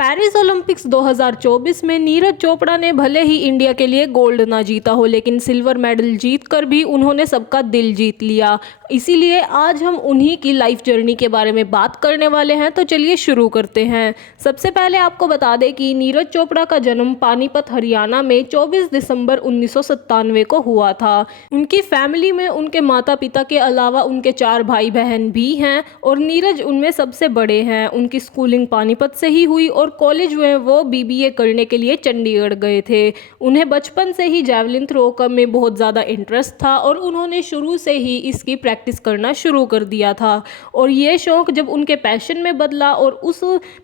Paris Olympics 2024 में नीरज चोपड़ा ने भले ही इंडिया के लिए गोल्ड ना जीता हो, लेकिन सिल्वर मेडल जीतकर भी उन्होंने सबका दिल जीत लिया। इसीलिए आज हम उन्हीं की लाइफ जर्नी के बारे में बात करने वाले हैं। तो चलिए शुरू करते हैं। सबसे पहले आपको बता दें कि नीरज चोपड़ा का जन्म पानीपत हरियाणा में 24 दिसंबर 1997 को हुआ था। उनकी फैमिली में उनके माता पिता के अलावा उनके 4 भाई बहन भी हैं और नीरज उनमें सबसे बड़े हैं। उनकी स्कूलिंग पानीपत से ही हुई और कॉलेज में वो बीबीए करने के लिए चंडीगढ़ गए थे। उन्हें बचपन से ही जैवलिन थ्रो में बहुत ज़्यादा इंटरेस्ट था और उन्होंने शुरू से ही इसकी प्रैक्टिस करना शुरू कर दिया था। और ये शौक जब उनके पैशन में बदला और उस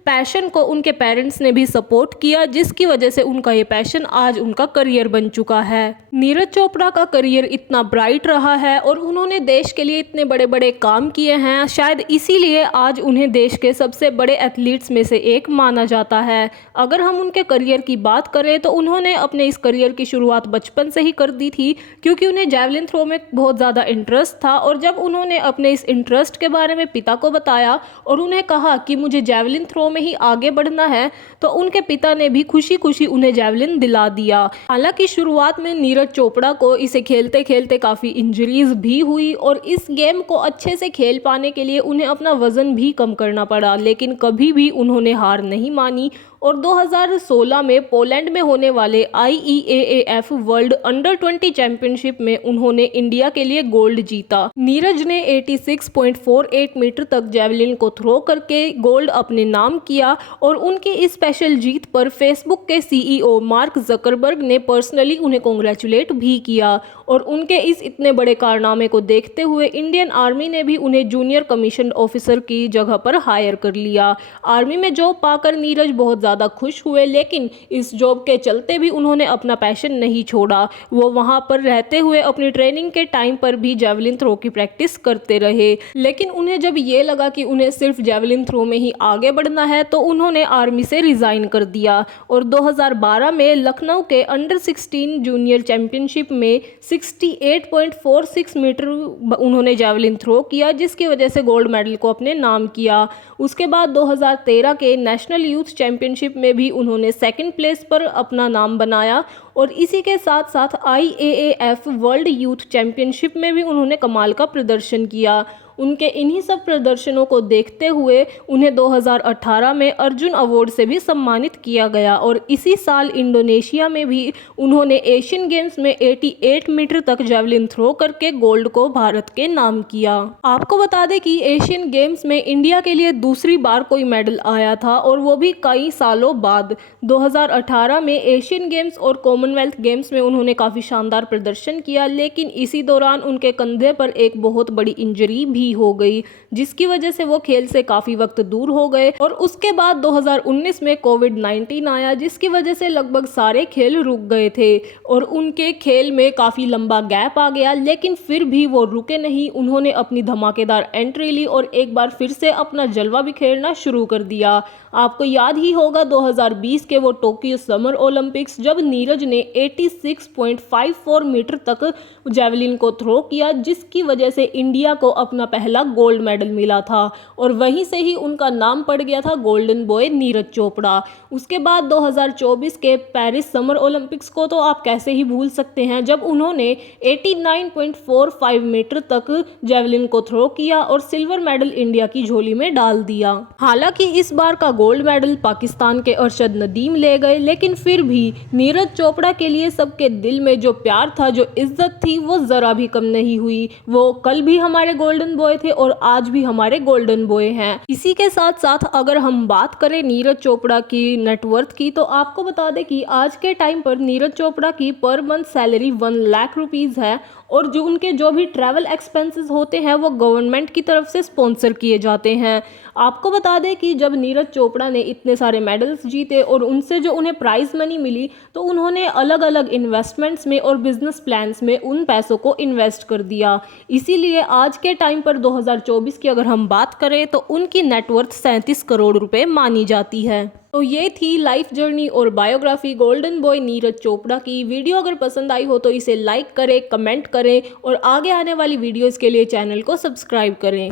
पैशन को उनके पेरेंट्स ने भी सपोर्ट किया, जिसकी वजह से उनका ये पैशन आज उनका करियर बन चुका है। नीरज चोपड़ा का करियर इतना ब्राइट रहा है और उन्होंने देश के लिए इतने बड़े बड़े काम किए हैं, शायद इसीलिए आज उन्हें देश के सबसे बड़े एथलीट्स में से एक माना जाता है। अगर हम उनके करियर की बात करें तो उन्होंने अपने इस करियर की शुरुआत बचपन से ही कर दी थी, क्योंकि उन्हें जैवलिन थ्रो में बहुत ज़्यादा इंटरेस्ट था। और जब उन्होंने अपने इस इंटरेस्ट के बारे में पिता को बताया और उन्हें कहा कि मुझे जैवलिन थ्रो में ही आगे बढ़ना है, तो उनके पिता ने भी खुशी खुशी उन्हें जैवलिन दिला दिया। हालांकि शुरुआत में नीरज चोपड़ा को इसे खेलते खेलते काफ़ी इंजरीज भी हुई और इस गेम को अच्छे से खेल पाने के लिए उन्हें अपना वजन भी कम करना पड़ा, लेकिन कभी भी उन्होंने हार नहीं मानी। और 2016 में पोलैंड में होने वाले IEAAF वर्ल्ड अंडर 20 चैंपियनशिप में उन्होंने इंडिया के लिए गोल्ड जीता। नीरज ने 86.48 मीटर तक जैवलिन को थ्रो करके गोल्ड अपने नाम किया और उनकी इस स्पेशल जीत पर फेसबुक के CEO मार्क जकरबर्ग ने पर्सनली उन्हें कॉन्ग्रेचुलेट भी किया। और उनके इस इतने बड़े कारनामे को देखते हुए इंडियन आर्मी ने भी उन्हें जूनियर कमीशन ऑफिसर की जगह पर हायर कर लिया। आर्मी में जॉब पाकर नीरज बहुत ज़्यादा खुश हुए, लेकिन इस जॉब के चलते भी उन्होंने अपना पैशन नहीं छोड़ा। वो वहाँ पर रहते हुए अपनी ट्रेनिंग के टाइम पर भी जैवलिन थ्रो की प्रैक्टिस करते रहे। लेकिन उन्हें जब ये लगा कि उन्हें सिर्फ जैवलिन थ्रो में ही आगे बढ़ना है, तो उन्होंने आर्मी से रिज़ाइन कर दिया और 2012 में लखनऊ के अंडर 16 जूनियर चैंपियनशिप में 68.46 मीटर उन्होंने जैवलिन थ्रो किया, जिसकी वजह से गोल्ड मेडल को अपने नाम किया। उसके बाद 2013 के नेशनल यूथ चैंपियनशिप में भी उन्होंने सेकंड प्लेस पर अपना नाम बनाया और इसी के साथ साथ IAAF वर्ल्ड यूथ चैंपियनशिप में भी उन्होंने कमाल का प्रदर्शन किया। उनके इन्हीं सब प्रदर्शनों को देखते हुए उन्हें 2018 में अर्जुन अवार्ड से भी सम्मानित किया गया और इसी साल इंडोनेशिया में भी उन्होंने एशियन गेम्स में 88 मीटर तक जैवलिन थ्रो करके गोल्ड को भारत के नाम किया। आपको बता दें कि एशियन गेम्स में इंडिया के लिए दूसरी बार कोई मेडल आया था और वो भी कई सालों बाद। 2018 में एशियन गेम्स और कॉमनवेल्थ गेम्स में उन्होंने काफ़ी शानदार प्रदर्शन किया, लेकिन इसी दौरान उनके कंधे पर एक बहुत बड़ी इंजरी भी हो गई, जिसकी वजह से वो खेल से काफी वक्त दूर हो गए। और उसके बाद 2019 में कोविड-19 आया, जिसकी वजह से लगभग सारे खेल रुक गए थे और उनके खेल में काफी लंबा गैप आ गया, लेकिन फिर भी वो रुके नहीं। उन्होंने अपनी धमाकेदार एंट्री ली और एक बार फिर से अपना जलवा बिखेरना शुरू कर दिया। आपको याद ही होगा 2020 के वो टोक्यो समर ओलंपिक्स, जब नीरज ने 86.54 मीटर तक जैवलिन को थ्रो किया, जिसकी वजह से इंडिया को अपना पहला गोल्ड मेडल मिला था और वहीं से ही उनका नाम पड़ गया था गोल्डन बॉय नीरज चोपड़ा। उसके बाद 2024 के पेरिस समर ओलंपिक्स को तो आप कैसे ही भूल सकते हैं, जब उन्होंने 89.45 मीटर तक जैवलिन को थ्रो किया और सिल्वर मेडल इंडिया की झोली में डाल दिया। हालांकि इस बार का गोल्ड मेडल पाकिस्तान के अरशद नदीम ले गए, लेकिन फिर भी नीरज चोपड़ा के लिए सबके दिल में जो प्यार था, जो इज्जत थी, वो जरा भी कम नहीं हुई। वो कल भी हमारे गोल्डन बॉय थे और आज भी हमारे गोल्डन बॉय हैं। इसी के साथ साथ अगर हम बात करें नीरज चोपड़ा की नेटवर्थ की, तो आपको बता दें कि आज के टाइम पर नीरज चोपड़ा की per month salary 1 lakh rupees है और जो भी ट्रैवल एक्सपेंसेस होते हैं वो गवर्नमेंट की तरफ से स्पॉन्सर किए जाते हैं। आपको बता दें कि जब नीरज चोपड़ा ने इतने सारे मेडल्स जीते और उनसे जो उन्हें प्राइज़ मनी मिली, तो उन्होंने अलग अलग इन्वेस्टमेंट्स में और बिजनेस प्लान्स में उन पैसों को इन्वेस्ट कर दिया। इसीलिए आज के टाइम पर 2024 की अगर हम बात करें तो उनकी नेटवर्थ 37 करोड़ रुपए मानी जाती है। तो ये थी लाइफ जर्नी और biography golden boy Neeraj Chopra की। वीडियो अगर पसंद आई हो तो इसे लाइक करें, कमेंट करें और आगे आने वाली वीडियोस के लिए चैनल को सब्सक्राइब करें।